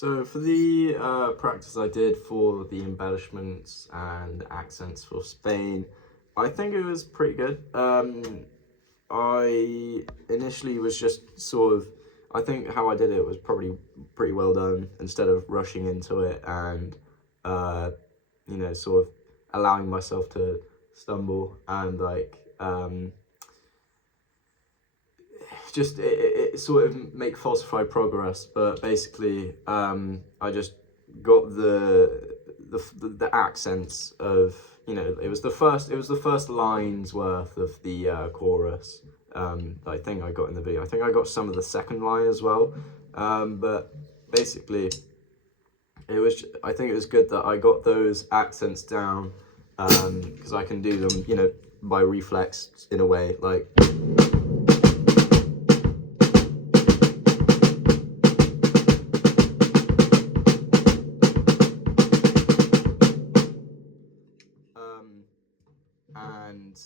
So for the practice I did for the embellishments and accents for Spain, I think it was pretty good. I initially was just sort of, I think how I did it was probably pretty well done instead of rushing into it and, uh, sort of allowing myself to stumble and just it sort of make falsified progress. But basically, I just got the accents of, it was the first line's worth of the chorus. I think I got in the video. I think I got some of the second line as well. But basically, I think it was good that I got those accents down, because I can do them, by reflex in a way, like. And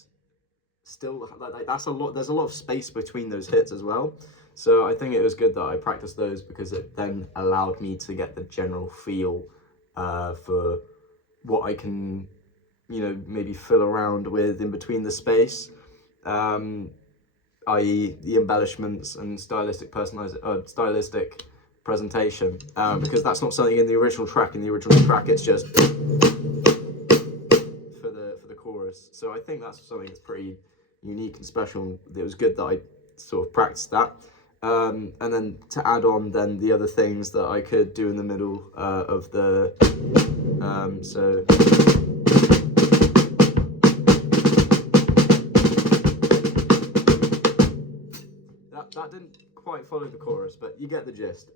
still, that's a lot. There's a lot of space between those hits as well. So I think it was good that I practiced those because it then allowed me to get the general feel for what I can, maybe fill around with in between the space, i.e. the embellishments and stylistic presentation, because that's not something in the original track. In the original track, it's just for the chorus. So I think that's something that's pretty unique and special. It was good that I sort of practiced that. And then to add on then the other things that I could do in the middle of the so that didn't quite follow the chorus, but you get the gist.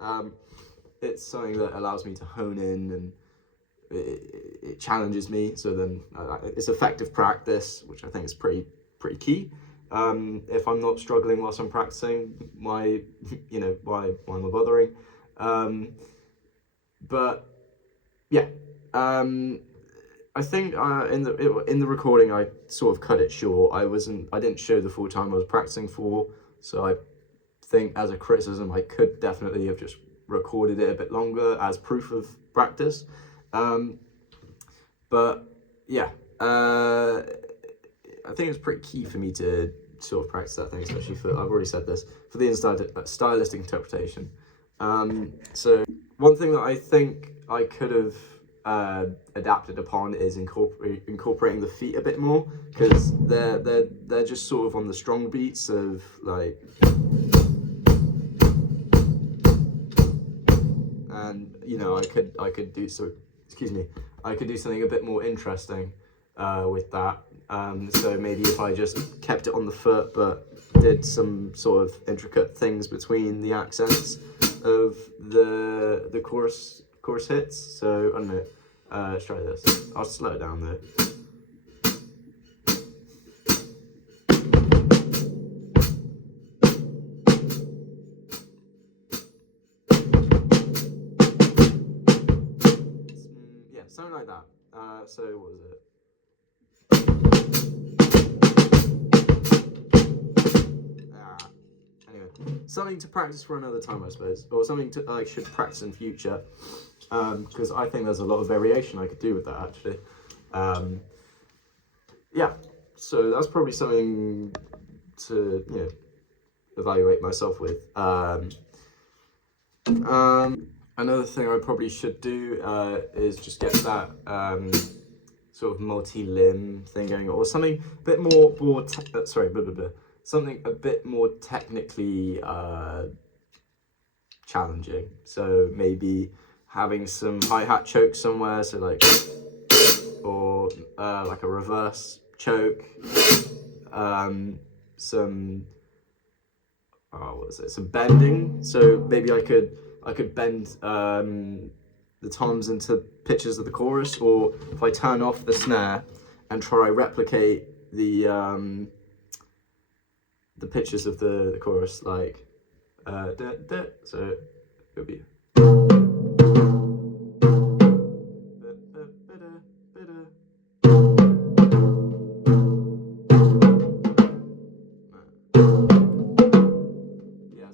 It's something that allows me to hone in, and it challenges me. So then it's effective practice, which I think is pretty key. If I'm not struggling whilst I'm practicing, why am I bothering? But yeah, I think in the recording I sort of cut it short. I didn't show the full time I was practicing for, so I think as a criticism I could definitely have just recorded it a bit longer as proof of practice. But yeah, I think it's pretty key for me to sort of practice that thing, especially I've already said this, for the stylistic interpretation. So one thing that I think I could have adapted upon is incorporating the feet a bit more, because they're just sort of on the strong beats of like, and I could do so. Excuse me. I could do something a bit more interesting with that. So maybe if I just kept it on the foot, but did some sort of intricate things between the accents of the chorus hits. So I don't know. Let's try this. I'll slow it down though. Yeah, something like that. So what was it? Anyway, something to practice for another time, I suppose, or something I should practice in future, because I think there's a lot of variation I could do with that actually. Yeah, so that's probably something to evaluate myself with. Another thing I probably should do is just get that sort of multi-limb thing going, or something a bit more something a bit more technically challenging. So maybe having some hi-hat choke somewhere, so like, or like a reverse choke, some some bending. So maybe I could bend the toms into pitches of the chorus, or if I turn off the snare and try replicate the pitches of the chorus, like so it would be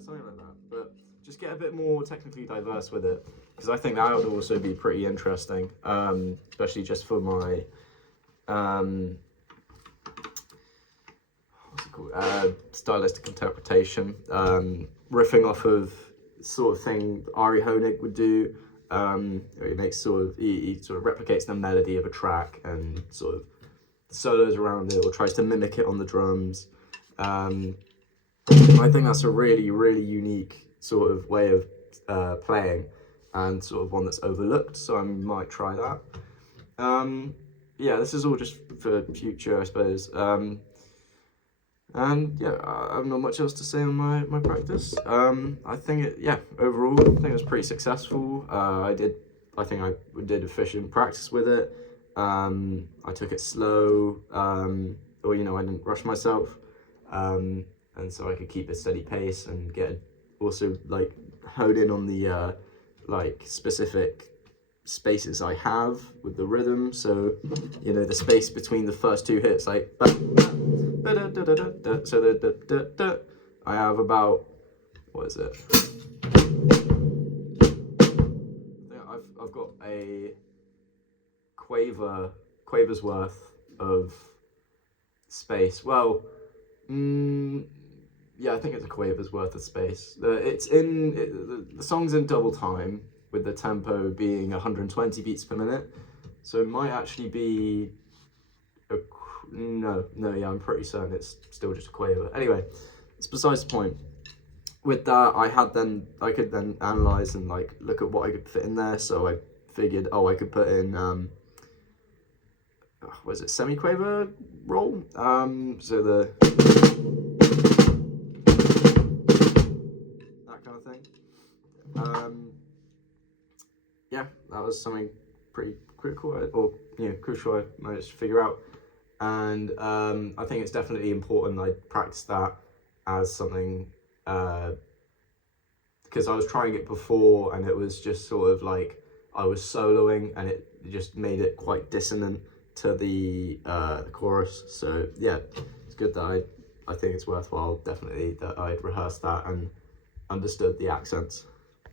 something like that, but just get a bit more technically diverse with it, because I think that would also be pretty interesting, especially just for my what's it called? Stylistic interpretation, riffing off of sort of thing Ari Honig would do. He makes he sort of replicates the melody of a track and sort of solos around it, or tries to mimic it on the drums. I think that's a really, really unique sort of way of playing, and sort of one that's overlooked, so I might try that. Yeah, this is all just for future, I suppose. And yeah, I have not much else to say on my practice. I think overall, I think it was pretty successful. I think I did efficient practice with it. I took it slow, or I didn't rush myself, and so I could keep a steady pace and also like hone in on the like specific spaces I have with the rhythm. So the space between the first two hits, like so I have about, what is it? I've got a quaver's worth of space. Well, yeah, I think it's a quaver's worth of space. The song's in double time, with the tempo being 120 beats per minute. So it might actually be yeah, I'm pretty certain it's still just a quaver. Anyway, it's besides the point. With that, I could then analyze and like look at what I could fit in there. So I figured, I could put in was it semi-quaver roll? So that kind of thing. Yeah, that was something pretty critical, or crucial, I managed to figure out. And I think it's definitely important I practice that as something, because I was trying it before and it was just sort of like I was soloing, and it just made it quite dissonant to the chorus. So yeah, it's good that I think it's worthwhile, definitely, that I'd rehearsed that and understood the accents.